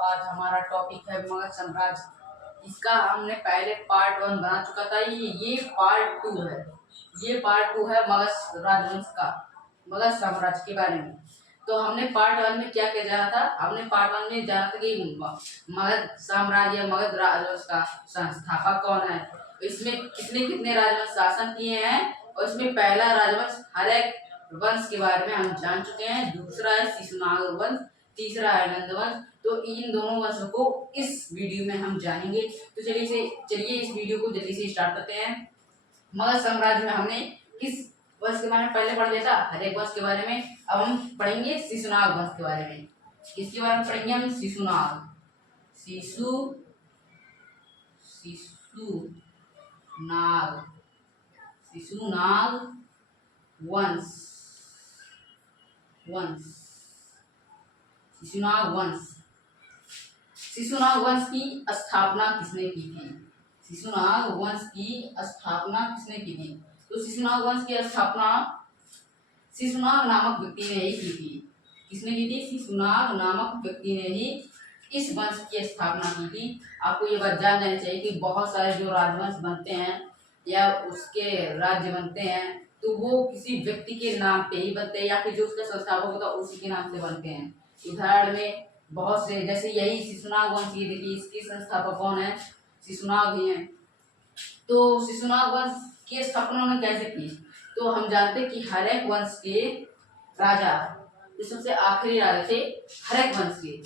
आज हमारा टॉपिक है मगध साम्राज्य। इसका हमने पहले पार्ट 1 बना चुका था। ये पार्ट 2 है। ये पार्ट 2 है मगध राजवंश का, मगध साम्राज्य के बारे में। तो हमने पार्ट 1 में क्या क्या जाना था? हमने पार्ट 1 में जाना था कि मगध साम्राज्य, मगध राजवंश का संस्थापक कौन है, इसमें कितने कितने राजवंश शासन किए हैं, और इसमें पहला राजवंश हर एक वंश के बारे में हम जान चुके हैं। दूसरा है शिशुनाग वंश, तीसरा है नंद वंश। तो इन दोनों वंशों को इस वीडियो में हम जानेंगे। तो चलिए इस वीडियो को जल्दी से स्टार्ट करते हैं। मगध साम्राज्य में हमने किस वंश के बारे में पहले पढ़ लिया था? हर एक वंश के बारे में। अब हम पढ़ेंगे शिशुनाग वंश के बारे में। किसके बारे में पढ़ेंगे हम? शिशुनाग, शिशुनाग वंश। शिशुनाग वंश की स्थापना किसने की थी? शिशुनाग वंश की स्थापना किसने की थी? तो शिशुनाग वंश की स्थापना शिशुनाग नामक व्यक्ति ने ही की थी। किसने की थी? शिशुनाग नामक व्यक्ति ने ही इस वंश की स्थापना की थी। आपको ये बात जान जानी चाहिए कि बहुत सारे जो राजवंश बनते हैं या उसके राज्य बनते हैं, तो वो किसी व्यक्ति के नाम पे ही बनते हैं, या फिर जो उसका संस्थापक होता है उसी के नाम से बनते हैं। उदाहरण में बहुत से, जैसे यही शिशुनाग वंश की देखिए, इसके संस्थापक कौन है? शिशुनाग ही हैं। तो शिशुनाग वंश की स्थापना उन्होंने कैसे की? तो हम जानते हैं कि हर एक वंश के राजा, जो सबसे आखिरी राजा थे हर एक वंश के,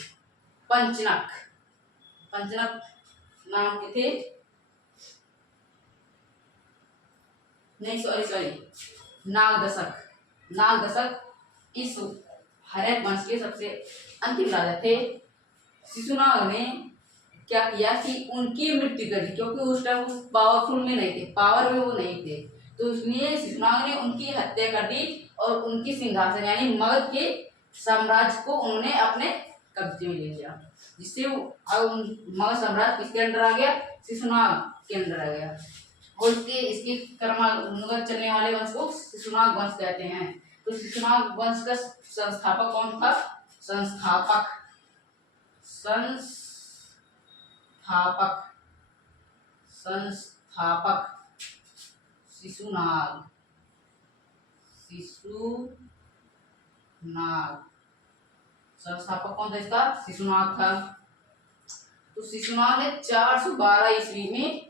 पंचनक नाम के थे। नहीं, सॉरी, नागदशक इस हर एक वंश के सबसे अंतिम राजा थे। शिशुनाग ने क्या किया कि उनकी मृत्यु कर दी, क्योंकि उस टाइम पावरफुल में नहीं थे, पावर में वो नहीं थे। तो इसलिए शिशुनाग ने उनकी हत्या कर दी और उनकी सिंहासन यानी मगध के साम्राज्य को उन्होंने अपने कब्जे में ले लिया, जिससे मगध साम्राज्य किसके अंदर आ गया? शिशुनाग के अंदर आ गया। और इसके क्रमानुगत चलने वाले वंश को शिशुनाग वंश कहते हैं। तो शिशुनाग वंश का संस्थापक कौन था? संस्थापक शिशुनाग संस्थापक कौन था इसका? शिशुनाग था। तो शिशुनाग ने 412 ईस्वी में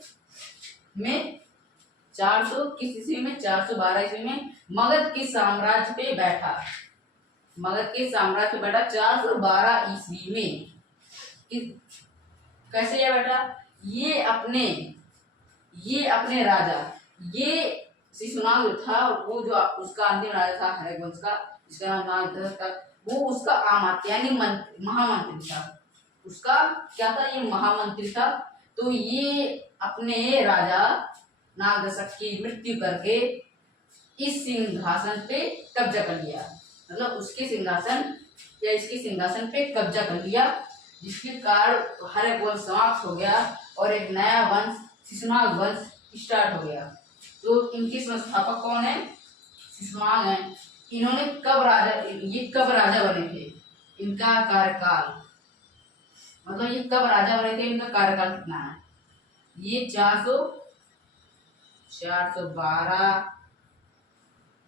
412 ईस्वी में मगध के साम्राज्य पे बैठा। 412 ईस्वी में कैसे यह बैठा? ये अपने राजा, ये शिशुनाग था, वो जो उसका अंतिम राजा था हर एक वंश का, जिसका नाम नागदशक था, वो उसका आमात्य यानी महामंत्री था। उसका क्या था? ये महामंत्री था। तो ये अपने राजा नागदशक की मृत्यु करके इस सिंहासन पे कब्जा कर लिया, मतलब उसके सिंहासन या इसके सिंहासन पे कब्जा कर लिया, जिसके कारण हर एक वंश समाप्त हो गया और एक नया वंश शिशुनाग वंश स्टार्ट हो गया। तो इनके संस्थापक कौन है? शिशुनाग हैं। इन्होंने कब राजा बने थे? इनका कार्यकाल, मतलब ये कब राजा बने थे, इनका कार्यकाल कितना है? ये 412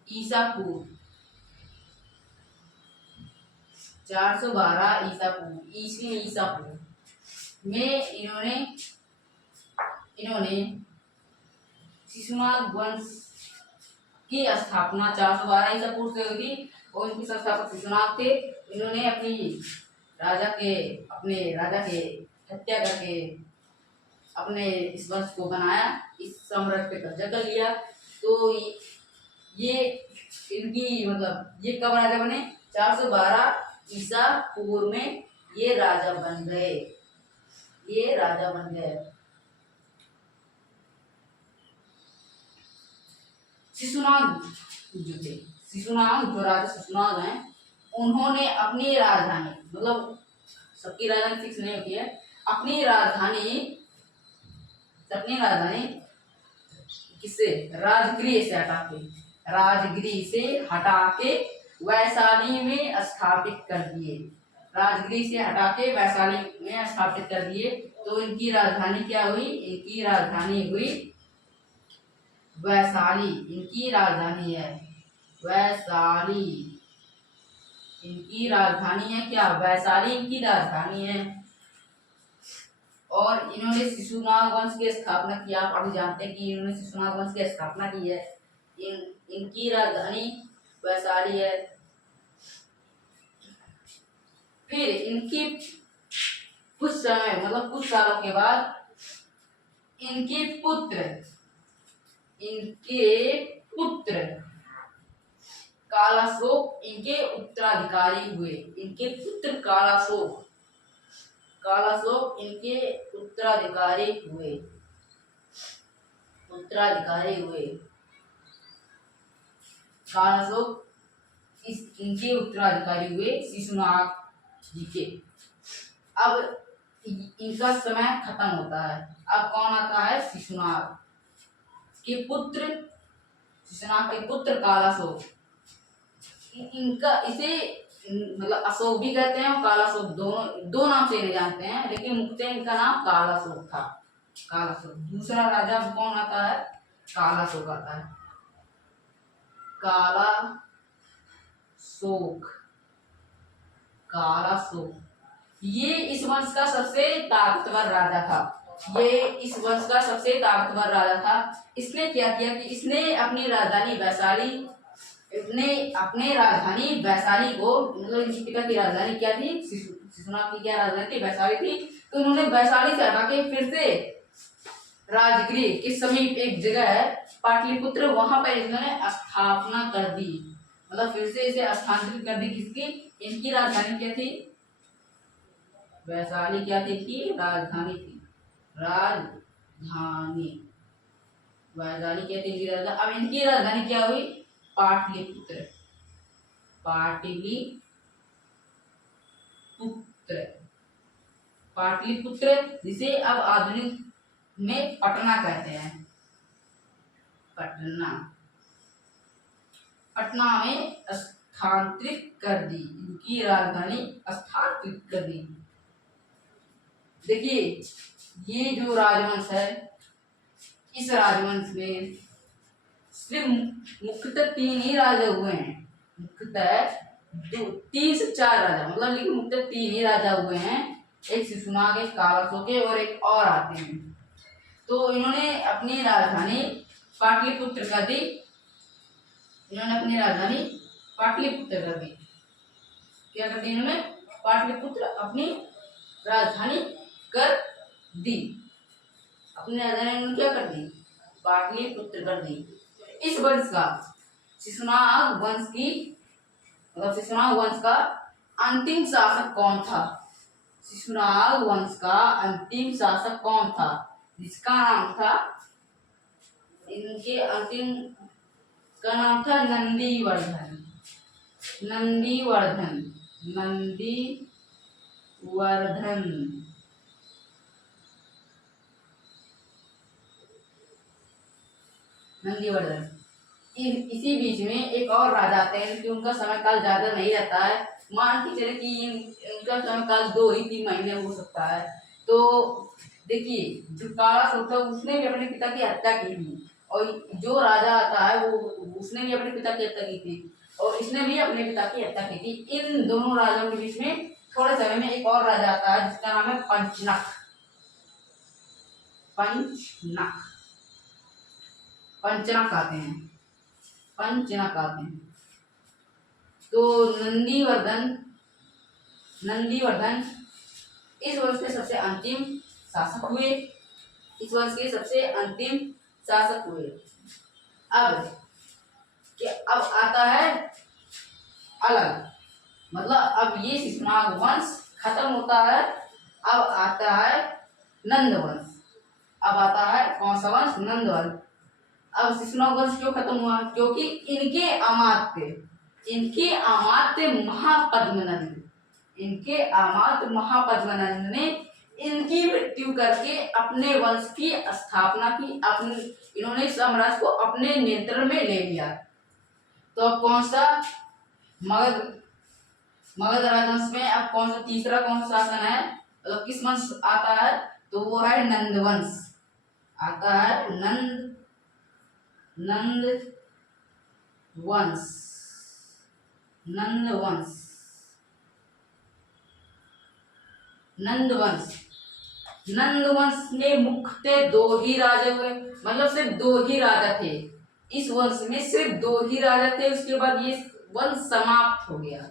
ईसा पूर्व, 412 ईसा पूर्व में इन्होंने शिशुनाग वंश की स्थापना 412 ईसा पूर्व से हुई थी और इनके संस्थापक शिशुनाग थे। इन्होंने अपने राजा के हत्या करके अपने इस वंश को बनाया, इस साम्राज्य पे कब्जा कर लिया। तो ये इनकी मतलब ये कब राजा बने? 412 ईसा पूर्व में ये राजा बन गए। शिशुनाग जो राजा शिशुनाग हैं, उन्होंने अपनी राजधानी, मतलब सबकी राजधानी फिक्स नहीं होती है, अपनी राजधानी किससे? राजगृह से हटा के वैशाली में स्थापित कर दिए। राजगृह से हटा के वैशाली में स्थापित कर दिए। तो इनकी राजधानी क्या हुई? इनकी राजधानी हुई वैशाली। इनकी राजधानी है वैशाली। इनकी राजधानी है क्या? वैशाली इनकी राजधानी है। और इन्होंने शिशुनाग वंश की स्थापना की। आप अभी जानते हैं कि इन्होंने शिशुनाग वंश की स्थापना की है। इनकी राजधानी वैशाली है। फिर इनकी कुछ समय मतलब कुछ सालों के बाद इनके पुत्र कालाशोक इनके उत्तराधिकारी हुए। इनके पुत्र कालाशोक इनके उत्तराधिकारी हुए। कालाशोक इनके उत्तराधिकारी हुए शिशुनाग जी के। अब इनका समय खत्म होता है। अब कौन आता है? शिशुनाग के पुत्र कालाशोक। इनका इसे मतलब अशोक भी कहते हैं और कालाशोक, दो नाम से इन्हें जानते हैं, लेकिन मुख्यतः इनका नाम कालाशोक था। कालाशोक। दूसरा राजा कौन आता है? कालाशोक आता है। कालाशोक ये इस वंश का सबसे ताकतवर राजा था। इसने क्या किया कि इसने अपनी राजधानी वैशाली को मतलब इनके पिता की राजधानी क्या थी? शिशुनाग की क्या राजधानी थी? वैशाली थी। तो उन्होंने वैशाली से हटा के फिर से राजगृह के समीप एक जगह है पाटलिपुत्र, वहां पर इन्होंने स्थापना कर दी। मतलब फिर से इसे स्थानांतरित कर दी। किसकी? इनकी राजधानी क्या थी? वैशाली क्या थी? इनकी राजधानी थी। वैशाली क्या थी? इनकी राजधानी। अब इनकी राजधानी क्या हुई? पाटलिपुत्र। पाटलिपुत्र जिसे अब आधुनिक में पटना कहते हैं। पटना में स्थानांतरित कर दी। इनकी राजधानी स्थानांतरित कर दी। देखिए ये जो राजवंश है, इस राजवंश में सिर्फ मुख्यतः 3 ही राजा हुए हैं। मुख्यतः 3 से 4 राजा मतलब, लेकिन मुख्यतः 3 ही राजा हुए हैं। एक शिशुनाग, एक कालाशोक और एक और आते हैं। तो इन्होंने अपनी राजधानी पाटलिपुत्र कर दी। क्या कर दी इन्होंने? पाटलिपुत्र अपनी राजधानी कर दी। अपनी राजधानी इन्होंने क्या कर दी? पाटलिपुत्र कर दी। इस वंश का शिशुनाग वंश का अंतिम शासक कौन था? शिशुनाग वंश का अंतिम शासक कौन था? जिसका नाम था, इनके अंतिम का नाम था नंदीवर्धन। इसी बीच में एक और राजा आते हैं कि उनका समय काल ज्यादा नहीं रहता है। मान के चले कि इनका समय काल 2 ही 3 महीने हो सकता है। तो देखिए जो कालाशोक था उसने भी अपने पिता की हत्या की थी, और जो राजा आता है वो उसने भी अपने पिता की हत्या की थी, और इसने भी अपने पिता की हत्या की थी। इन दोनों राजाओं के बीच में थोड़े समय में एक और राजा आता है जिसका नाम है पंचनक। पंचनक आते हैं। तो नंदीवर्धन इस वंश के सबसे अंतिम शासक हुए। अब आता है अलग, मतलब अब ये शिशुनाग वंश खत्म होता है। अब आता है नंद वंश। अब आता है कौन सा वंश? नंद वंश। अब शिशुनाग वंश क्यों खत्म हुआ? क्योंकि इनके अमात्य महापद्मनंद ने इनकी मृत्यु करके अपने वंश की स्थापना की। इन्होंने साम्राज्य को अपने नियंत्रण में ले लिया। तो अब कौन सा? मगध राजवंश में अब कौन सा तीसरा कौन सा शासन है, मतलब किस वंश आता है, तो वो है नंद वंश आता है। नंद वंश, नंद वंश, नंद वंश। नंद वंश में मुख्यतः दो ही राजा हुए, मतलब सिर्फ दो ही राजा थे इस वंश में, सिर्फ दो ही राजा थे। उसके बाद ये वंश समाप्त हो गया,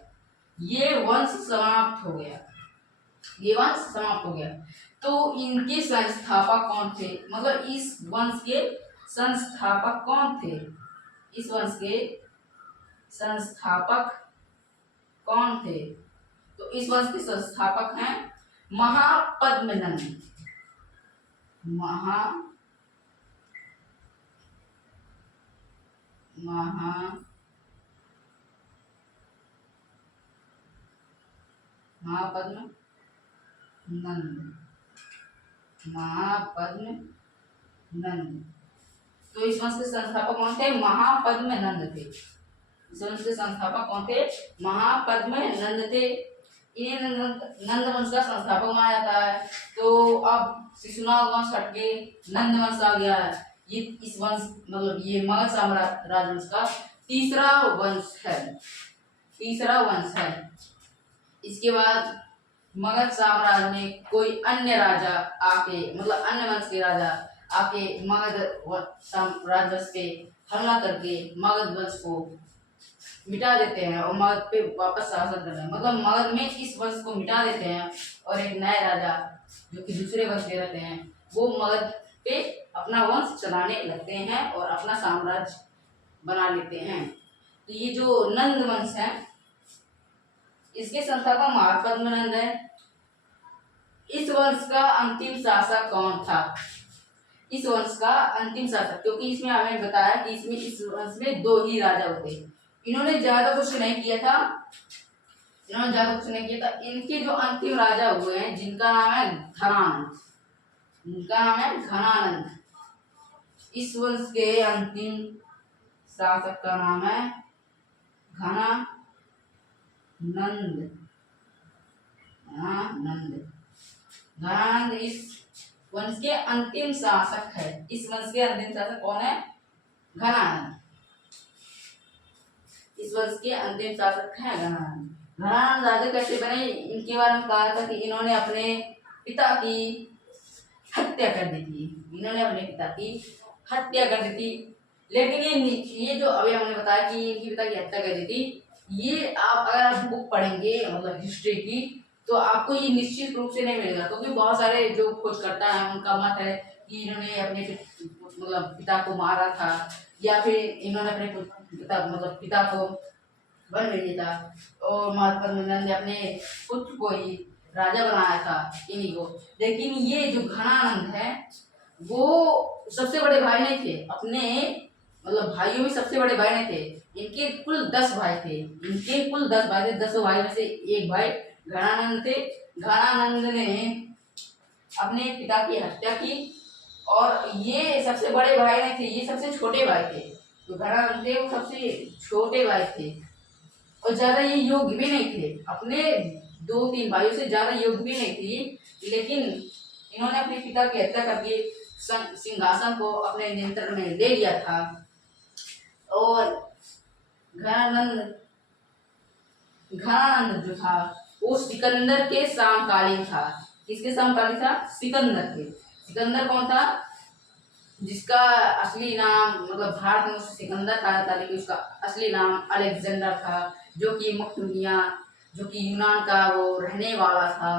ये वंश समाप्त हो गया, ये वंश समाप्त हो गया। तो इनके संस्थापक कौन थे, मतलब इस वंश के संस्थापक कौन थे, इस वंश के संस्थापक कौन थे, तो इस वंश के संस्थापक हैं महापद्मनंद। महापद्मनंद, महापद्मनंद। तो इस वंश के संस्थापक कौन थे, महापद्मनंद थे। इस वंश के संस्थापक कौन थे, महापद्मनंद थे। इन्हें नंद वंश का संस्थापक माना जाता है। तो अब शिशुनाग वंश हट के नंद वंश आ गया है। ये इस वंश मतलब ये मगध साम्राज्य राजवंश का तीसरा वंश है, तीसरा वंश है। इसके बाद मगध साम्राज्य में कोई अन्य राजा आके, मतलब अन्य वंश के राजा आके मगध राजवंश पे हमला करके मगध वंश को मिटा देते हैं और मगध पे वापस शासन करते हैं, मतलब मगध में इस वंश को मिटा देते हैं और एक नए राजा जो कि दूसरे वंश के रहते हैं वो मगध पे अपना वंश चलाने लगते हैं और अपना साम्राज्य बना लेते हैं। तो ये जो नंद वंश है इसके संस्थापक महापद्मनंद है। इस वंश का अंतिम शासक कौन था, इस वंश का अंतिम शासक, क्योंकि इसमें हमें बताया कि इसमें इस वंश में दो ही राजा होते, इन्होंने ज्यादा कुछ नहीं किया था, इन्होंने ज्यादा कुछ नहीं किया था। इनके जो अंतिम राजा हुए हैं जिनका नाम है घनानंद, इनका नाम है घनानंद। इस वंश के अंतिम शासक का नाम है घनानंद, घनानंद इस वंश के अंतिम शासक है। इस वंश के अंतिम शासक कौन है, घनानंद। इस वंश के अंतिम शासक है घनानंद। घनानंद राजा कैसे बने, इनके बारे में कहा था कि इन्होंने अपने पिता की हत्या कर दी थी, इन्होंने अपने पिता की हत्या कर दी थी। लेकिन ये जो अभी हमने बताया कि इनके पिता की हत्या कर दी थी, ये आप अगर आप बुक पढ़ेंगे मतलब हिस्ट्री की तो आपको ये निश्चित रूप से नहीं मिलेगा, क्योंकि बहुत सारे जो खोजकर्ता हैं उनका मत है कि इन्होंने अपने मतलब पिता को मारा था या फिर इन्होंने अपने पिता को वन में लिया था और महापद्मनंद ने अपने पुत्र को ही राजा बनाया था इन्हीं को। लेकिन ये जो घनानंद है वो सबसे बड़े भाई नहीं थे, अपने मतलब भाइयों में सबसे बड़े भाई नहीं थे। इनके कुल 10 भाई थे, इनके कुल 10 भाई थे। 10 भाई में से एक भाई घनानंद थे। घनानंद ने अपने पिता की हत्या की और ये सबसे बड़े भाई नहीं थे, ये सबसे छोटे भाई थे। तो घनानंद थे वो सबसे छोटे भाई थे और ज्यादा ये योग्य भी नहीं थे, अपने 2-3 भाइयों से ज्यादा योग्य भी नहीं थी। लेकिन इन्होंने अपने पिता की हत्या करके सिंहासन को अपने नियंत्रण में ले लिया था। और घनानंद जो था वो सिकंदर के समकालीन था। किसके समकालीन था, सिकंदर के। सिकंदर कौन था, जिसका असली नाम मतलब भारत में उसे सिकंदर कहा जाता, लेकिन उसका असली नाम अलेक्जेंडर था, जो कि मकदूनिया जो कि यूनान का वो रहने वाला था।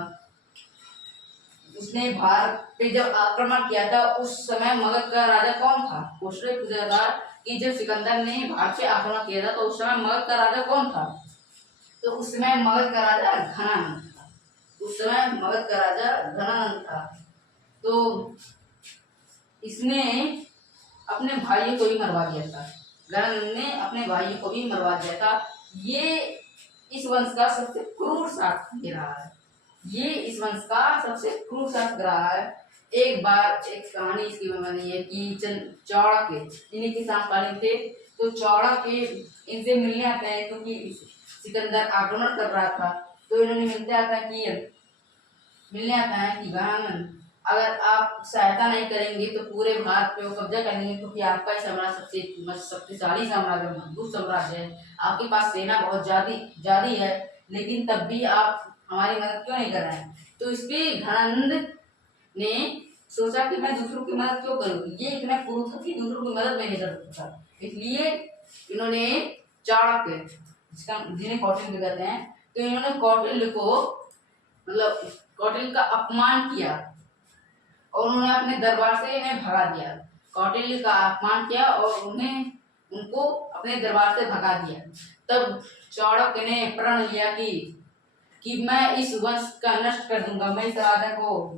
उसने भारत पे जब आक्रमण किया था उस समय मगध का राजा कौन था, क्वेश्चन पूछा था कि जब सिकंदर ने भारत पे आक्रमण किया था तो उस समय मगध का राजा कौन था, तो उस समय मगध का राजा घनानंद था। उस समय मगध का राजा घनानंद था। तो इसने अपने भाइयों को भी मरवा दिया था, घनानंद ने अपने भाइयों को भी मरवा दिया था। ये इस वंश का सबसे क्रूर शासक रहा है, ये इस वंश का सबसे क्रूर शासक रहा है। एक बार एक कहानी इसकी बनी है कि चाणक्य इन्हीं के समकालीन थे, तो चाणक्य इनसे मिलने आते हैं क्योंकि सिकंदर आक्रमण कर रहा था, तो इन्होंने मिलने आता है कि गणानंद, अगर आप सहायता नहीं करेंगे तो पूरे भारत पे वो कब्जा कर लेंगे, क्योंकि आपका ही साम्राज्य सबसे शक्तिशाली साम्राज्य, मजबूत साम्राज्य है, आपके पास सेना बहुत जारी है, लेकिन तब भी आप हमारी मदद क्यों नहीं कर रहे हैं। तो इस पे घनानंद ने सोचा कि मैं दूसरों की मदद क्यों करूँ, ये इतना क्रूर था कि दूसरों की मदद में नहीं कर सकता था। इसलिए इन्होंने चाणक्य, जिन्हें कौटिल्य कहते हैं, तो इन्होंने कौटिल्य को मतलब कौटिल्य का अपमान किया और उन्होंने अपने दरबार से इन्हें भगा दिया। कौटिल्य का अपमान किया और उनको अपने दरबार से भगा दिया। तब चाणक्य ने प्रण लिया कि मैं इस वंश का नष्ट कर दूंगा, मैं इस राजा को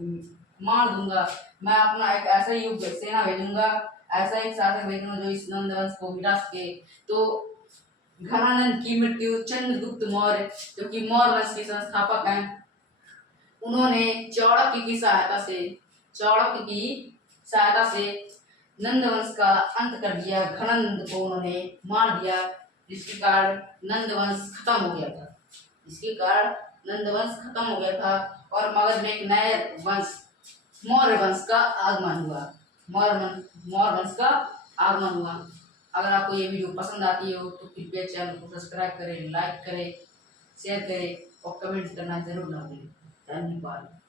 मार दूंगा, मैं अपना एक ऐसा युग सेना भेजूंगा, ऐसा एक शासक भेजूंगा जो इस नंद वंश को मिटा सके। तो घनानंद की मृत्यु चंद्रगुप्त मौर्य, जो कि मौर्य वंश के संस्थापक हैं, उन्होंने चाणक्य की सहायता से नंद वंश का अंत कर दिया। घनानंद को उन्होंने मार दिया, जिसके कारण नंद वंश खत्म हो गया था। और मगध में एक नए वंश मौर्य वंश का आगमन हुआ। मौर्य वंश का आगमन हुआ। अगर आपको ये वीडियो पसंद आती हो तो कृपया चैनल को सब्सक्राइब करें, लाइक करें, शेयर करें और कमेंट करना जरूर ना भूलें। धन्यवाद।